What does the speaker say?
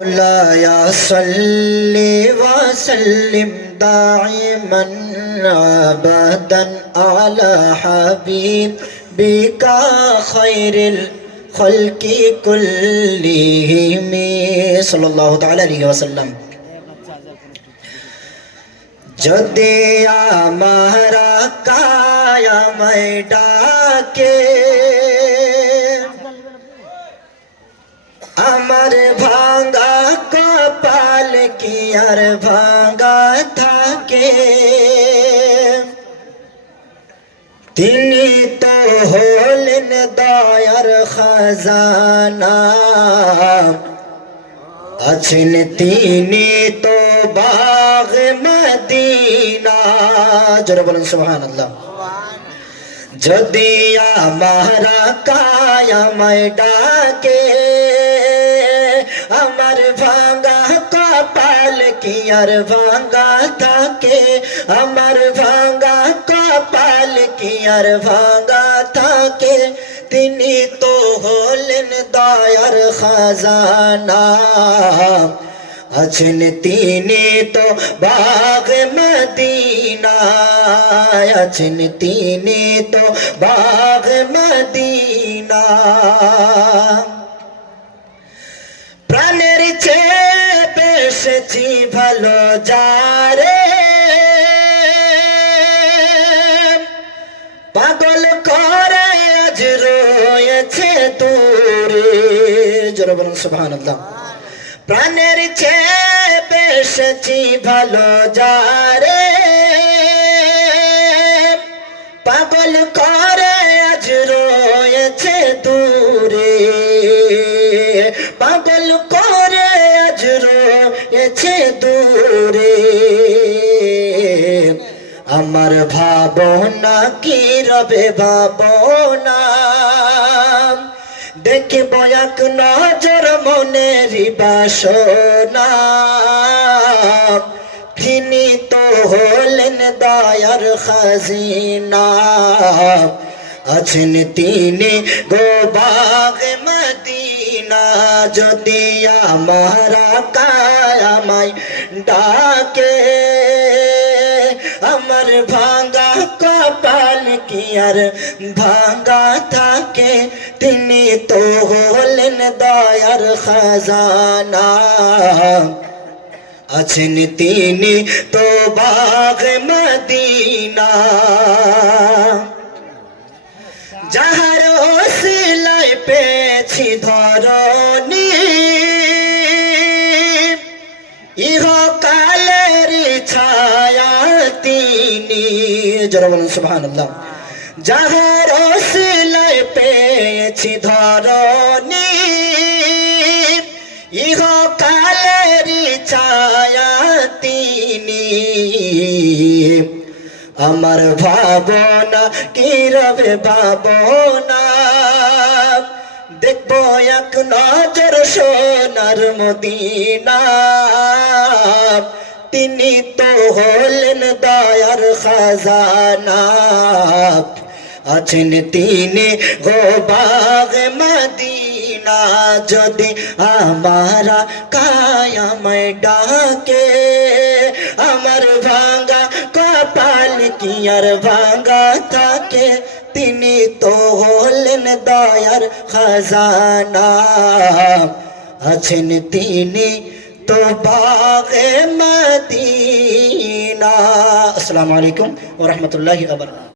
لا صل وسلم دائما ابدا على حبيبك خير الخلق كلهم صلى الله تعالى عليه وسلم যদি আমার কায়াময় ডাকে আর ভাঙ্গা থাকে তিনি তো হলেন দয়ার খাজানা আছেন তিনি তো বাগ মদিনা জোরে বলুন সুবহান আল্লাহ যদি আমারা কায়াময় ডাকে কপাল কি ভাঙ্গা থাকে আমার ভাঙ্গা কপাল কি ভাঙ্গা থাকে তিনি তো হলেন দয়ার খাজানা আছেন তিনি তো বাগ মদিনা আছেন তিনি তো বাগ মদিনা ভালো যারে পাগল করে আজ রয়েছে দূরে জোরে বলুন, সুবহানাল্লাহ। প্রাণের চেয়ে বেশি ভালো যারে পাগল করে আজ রয়েছে দূরে আমার ভাবনা কি রবে ভাবনা? দেখব এক নজর মনের বাসনা। তিনি তো হলেন দায়ার খাজিনা। আছেন তিনি গোবাগ মদিনা। যদি আমারা কায়ামাই ডাকে আমার ভাঙ্গা কপাল কি আর ভাঙ্গা থাকে? তিনি তো হলেন দয়ার খাজানা। আছেন তিনি তো বাগ মদিনা। যাহার সিলাই পেছি ধরনি ইহ তিনি জোরে বলুন, সুবহানাল্লাহ। যাহার সিলাই পেয়েছি ধরনি ইহ কালের ছায়া তিনি। আমার ভাবনা কি রবে ভাবনা? দেখব এক নজর সোনার মদিনা। তিনি তো হলেন দয়ার খাজানা আছেন তিনি গোবাগ মদিনা যদি আমারা কায়াময় ডাকে আমার ভাঙ্গা কপাল কি আর ভাঙ্গা থাকে তিনি তো হলেন দয়ার খাজানা আছেন তিনি تو باغ مدینہ۔ السلام علیکم ورحمۃ اللہ وبرکاتہ۔